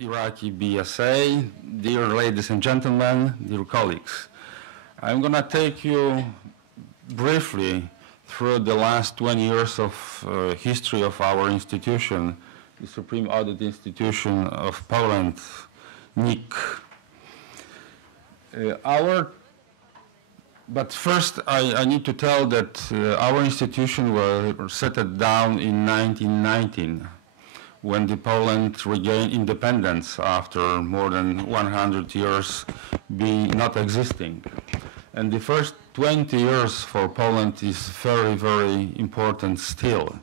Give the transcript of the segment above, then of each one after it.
Iraqi BSA, dear ladies and gentlemen, dear colleagues. I'm going to take you briefly through the last 20 years of history of our institution, the Supreme Audit Institution of Poland, NIK. But first, I need to tell that our institution was set down in 1919, when the Poland regained independence after more than 100 years being not existing. And the first 20 years for Poland is very, very important still,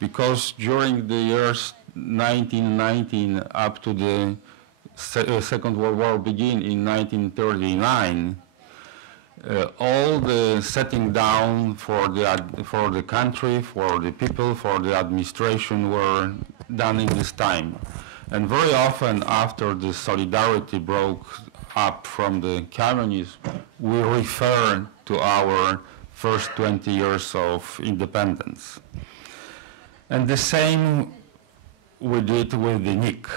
because during the years 1919 up to the Second World War begin in 1939, all the setting down for the country, for the people, for the administration were done in this time. And very often after the solidarity broke up from the communism, we refer to our first 20 years of independence. And the same we did with the NIK.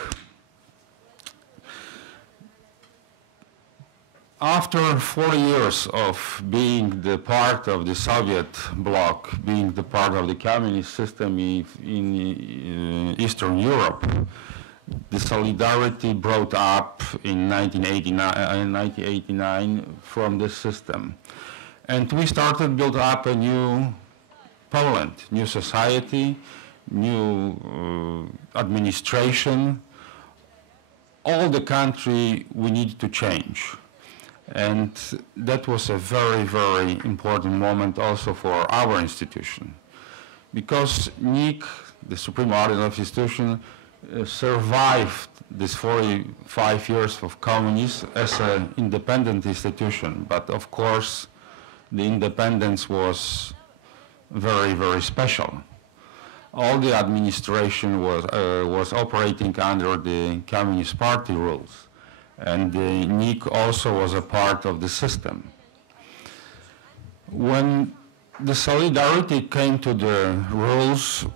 After 4 years of being the part of the Soviet bloc, being the part of the communist system in Eastern Europe, the solidarity brought up in 1989 from this system. And we started to build up a new Poland, new society, new administration. All the country we need to change. And that was a very, very important moment also for our institution, because NIK, the Supreme Audit Institution, survived this 45 years of communism as an independent institution. But of course, the independence was very, very special. All the administration was operating under the Communist Party rules. And the NIK also was a part of the system. When the solidarity came to the rules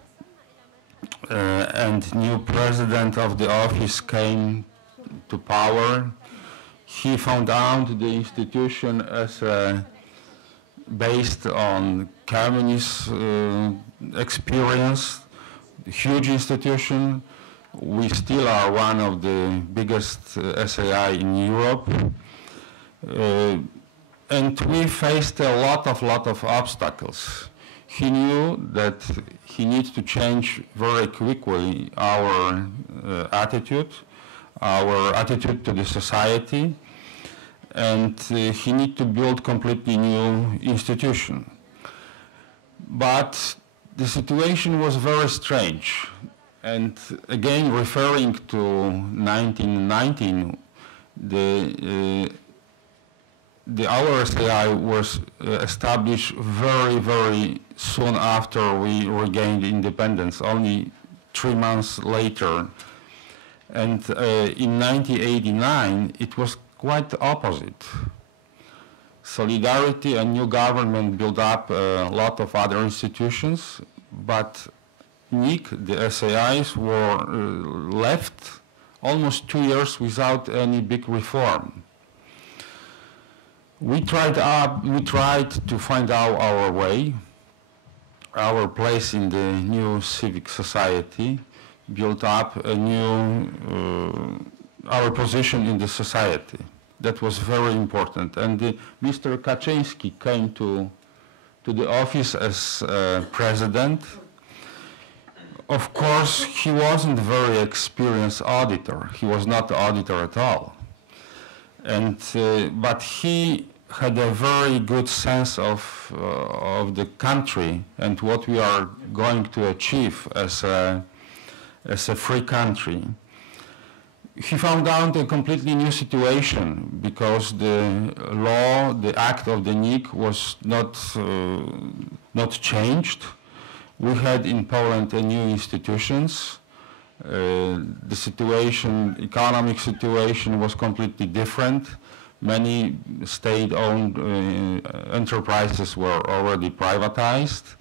and new president of the office came to power, he found out the institution as based on communist experience, huge institution. We still are one of the biggest SAI in Europe. And we faced a lot of obstacles. He knew that he needs to change very quickly our attitude to the society, and he needs to build completely new institution. But the situation was very strange. And again, referring to 1919, our SAI was established very, very soon after we regained independence, only 3 months later. And in 1989, it was quite the opposite. Solidarity and new government built up a lot of other institutions, but NIK, the SAIs, were left almost 2 years without any big reform. We tried to find out our way, our place in the new civic society, build up a new, our position in the society. That was very important. And Mr. Kaczyński came to the office as president. Of course, he wasn't a very experienced auditor. He was not an auditor at all. And, but he had a very good sense of the country and what we are going to achieve as a free country. He found out a completely new situation because the law, the act of the NIK was not changed. We had in Poland a new institutions. The situation, economic situation was completely different. Many state-owned enterprises were already privatized,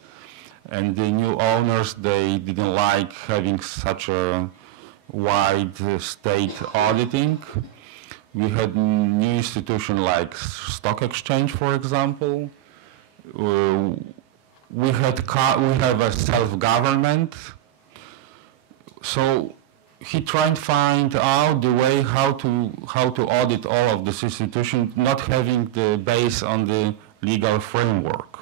and the new owners, they didn't like having such a wide state auditing. We had new institutions like stock exchange, for example. We have a self-government. So he tried to find out the way how to audit all of this institution, not having the base on the legal framework.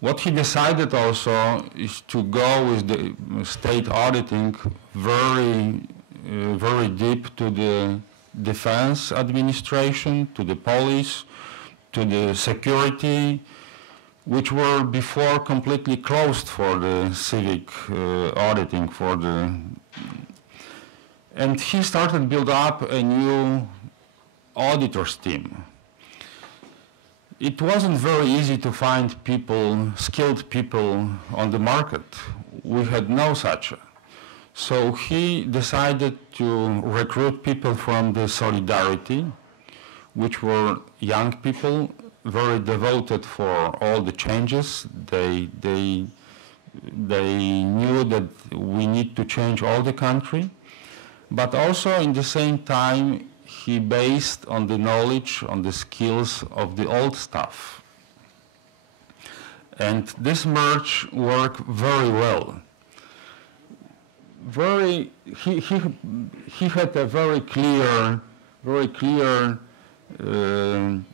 What he decided also is to go with the state auditing very deep to the defense administration, to the police, to the security, which were before completely closed for the civic auditing and he started to build up a new auditors team. It wasn't very easy to find people, skilled people on the market. We had no such. So he decided to recruit people from the Solidarity, which were young people, very devoted for all the changes. They knew that we need to change all the country, but also in the same time he based on the knowledge, on the skills of the old staff. And this merge worked very well. He had a very clear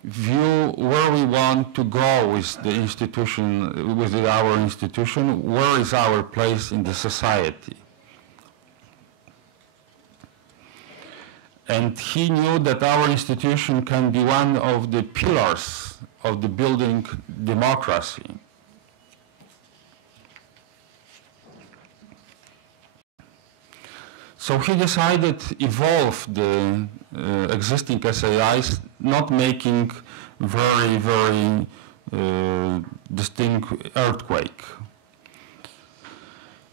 view where we want to go with the institution, with our institution, where is our place in the society. And he knew that our institution can be one of the pillars of the building democracy. So he decided to evolve the existing SAIs, not making very distinct earthquake.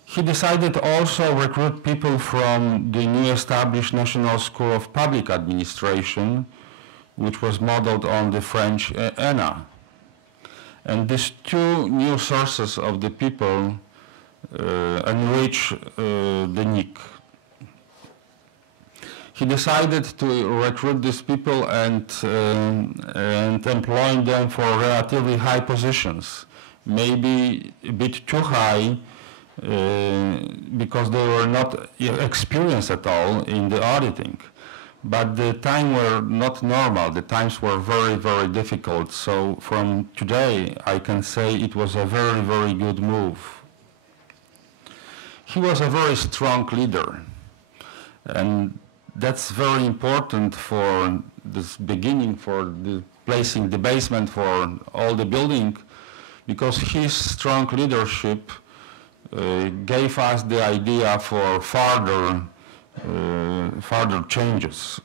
He decided also recruit people from the new established National School of Public Administration, which was modeled on the French ENA. And these two new sources of the people enrich the NIK. He decided to recruit these people and employ them for relatively high positions, maybe a bit too high because they were not experienced at all in the auditing. But the times were not normal, the times were very difficult. So from today I can say it was a very good move. He was a very strong leader, and that's very important for this beginning, for the placing the basement for all the building, because his strong leadership gave us the idea for further changes.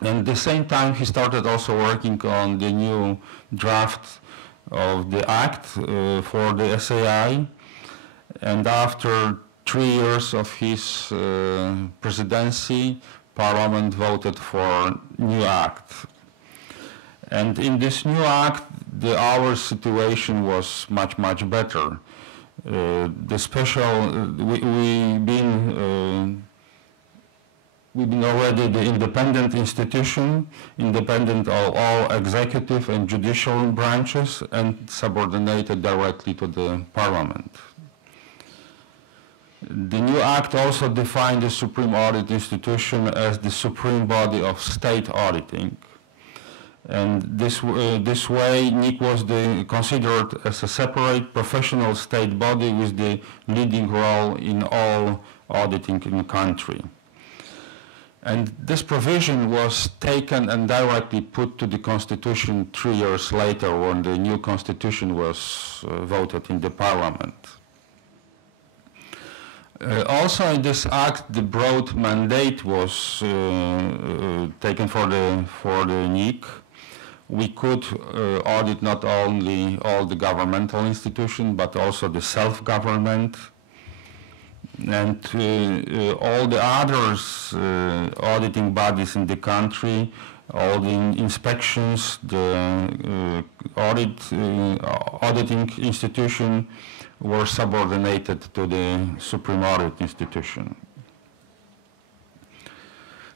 And at the same time he started also working on the new draft of the act for the SAI, and after 3 years of his presidency, Parliament voted for new act. And in this new act, our situation was much better. We've been already the independent institution, independent of all executive and judicial branches, and subordinated directly to the Parliament. The new act also defined the Supreme Audit Institution as the supreme body of state auditing. And this way, NIK was considered as a separate professional state body with the leading role in all auditing in the country. And this provision was taken and directly put to the Constitution 3 years later when the new Constitution was voted in the Parliament. Also in this act, the broad mandate was taken for the NIK. We could audit not only all the governmental institutions, but also the self-government and all the others auditing bodies in the country, all the inspections, the auditing institution were subordinated to the supreme audit institution.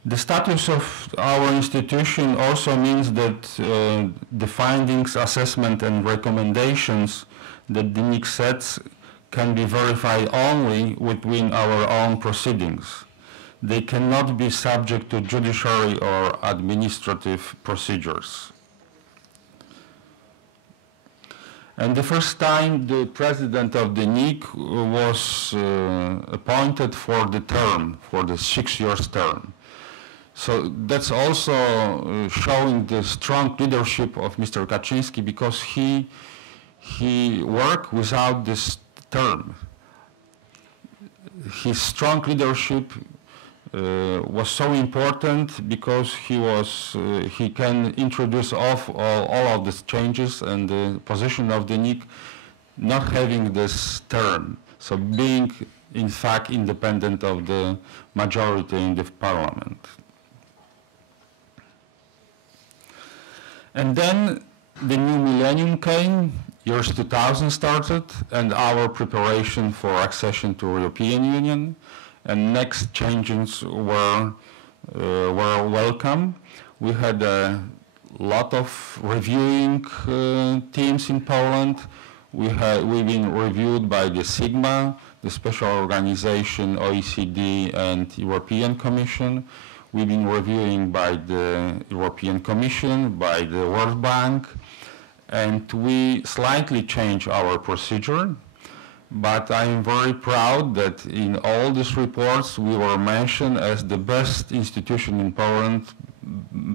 The status of our institution also means that the findings, assessment, and recommendations that the NIK sets can be verified only within our own proceedings. They cannot be subject to judiciary or administrative procedures. And the first time the president of the NIK was appointed for the term, for the 6 years term. So that's also showing the strong leadership of Mr. Kaczynski, because he worked without this term. His strong leadership was so important because he can introduce all of these changes and the position of the NIK not having this term. So being in fact independent of the majority in the parliament. And then the new millennium came, years 2000 started, and our preparation for accession to European Union, and next changes were welcome. We had a lot of reviewing teams in Poland. We've been reviewed by the Sigma, the special organization, OECD, and European Commission. We've been reviewing by the European Commission, by the World Bank, and we slightly changed our procedure. But I am very proud that in all these reports we were mentioned as the best institution in Poland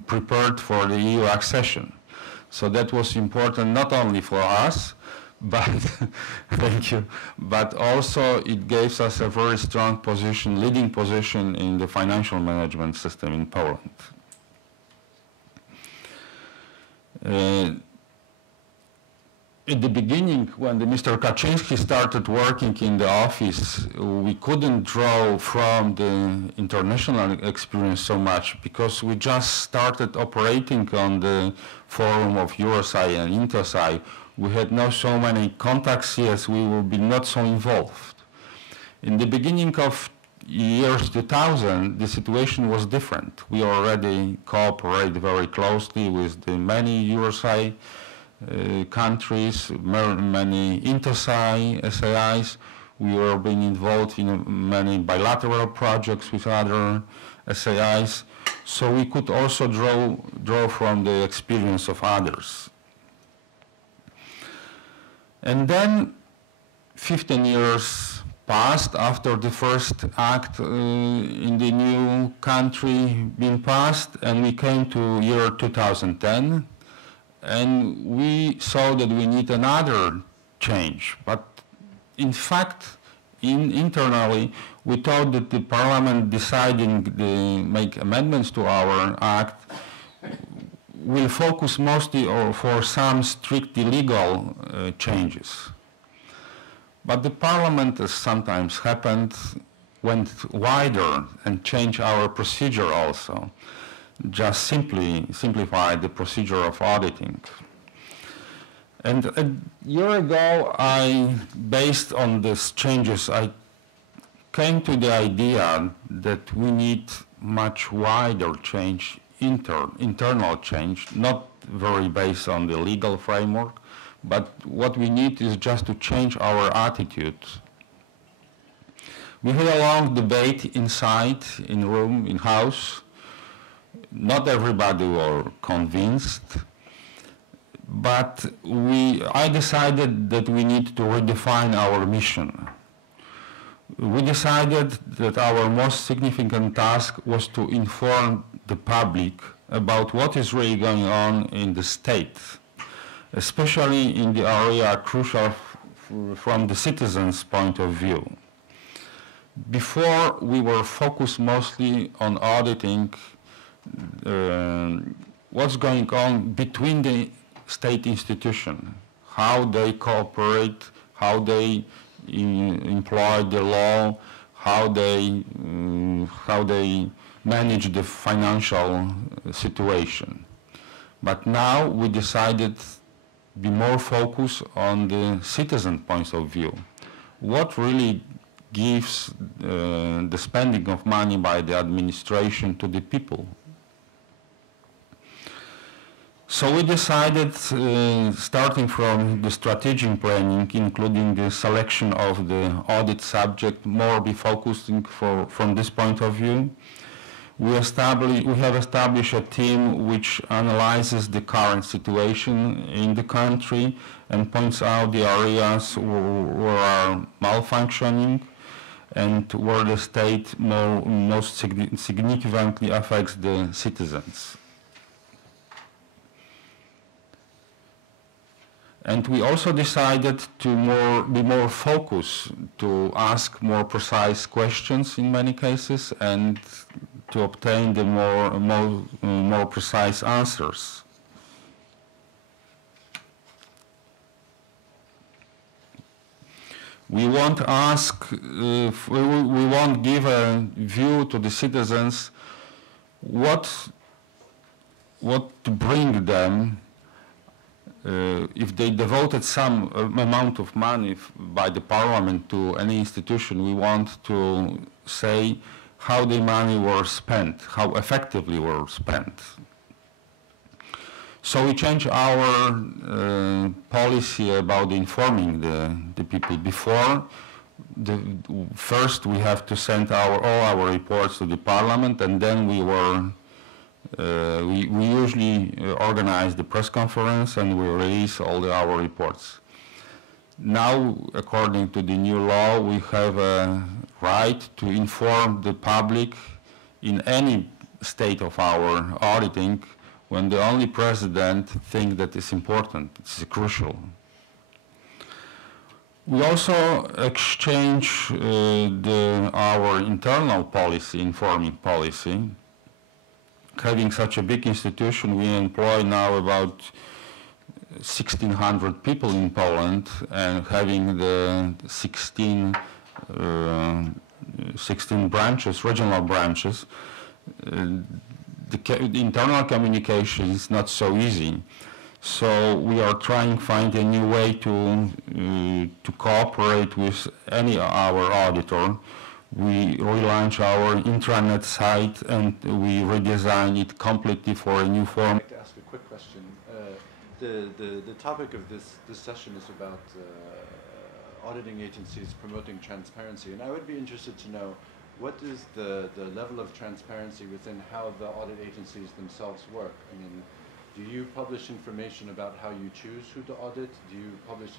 prepared for the EU accession. So that was important not only for us, but thank you, but also it gives us a very strong position, leading position in the financial management system in Poland. At the beginning, when Mr. Kaczynski started working in the office, we couldn't draw from the international experience so much because we just started operating on the forum of EuroSAI and InterSAI. We had not so many contacts yet, we will be not so involved. In the beginning of years 2000, the situation was different. We already cooperate very closely with the many EuroSAI countries, many InterSAI, SAIs. We were being involved in many bilateral projects with other SAIs. So we could also draw from the experience of others. And then 15 years passed after the first act in the new country being passed, and we came to year 2010, and we saw that we need another change. But in fact, internally, we thought that the Parliament deciding to make amendments to our act will focus mostly for some strictly legal changes. But the Parliament, as sometimes happened, went wider and changed our procedure also, just simplify the procedure of auditing. And a year ago, based on these changes, I came to the idea that we need much wider change, internal change, not very based on the legal framework, but what we need is just to change our attitude. We had a long debate inside, in room, in house. Not everybody were convinced, but I decided that we need to redefine our mission. We decided that our most significant task was to inform the public about what is really going on in the state, especially in the area crucial from the citizens' point of view. Before, we were focused mostly on auditing what's going on between the state institutions, how they cooperate, how they employ the law, how they manage the financial situation. But now we decided to be more focused on the citizen points of view. what really gives the spending of money by the administration to the people. So we decided, starting from the strategic planning, including the selection of the audit subject, more be focusing from this point of view. We have established a team which analyzes the current situation in the country and points out the areas where are malfunctioning and where the state most significantly affects the citizens. And we also decided to be more focused, to ask more precise questions in many cases, and to obtain the more precise answers. We won't ask, we won't give a view to the citizens what to bring them. If they devoted some amount of money by the parliament to any institution, we want to say how the money was spent, how effectively were spent. So we changed our policy about informing the people. Before, first we have to send all our reports to the parliament, and then we usually organize the press conference and we release all our reports. Now, according to the new law, we have a right to inform the public in any state of our auditing when the only president thinks that is important, it's crucial. We also exchange our internal policy, informing policy. Having such a big institution, we employ now about 1,600 people in Poland, and having the 16 branches, regional branches, the internal communication is not so easy. So we are trying to find a new way to cooperate with our auditor. We relaunch our intranet site and we redesign it completely for a new form. I'd like to ask a quick question. The topic of this session is about auditing agencies promoting transparency, and I would be interested to know what is the level of transparency within how the audit agencies themselves work. I mean, do you publish information about how you choose who to audit? Do you publish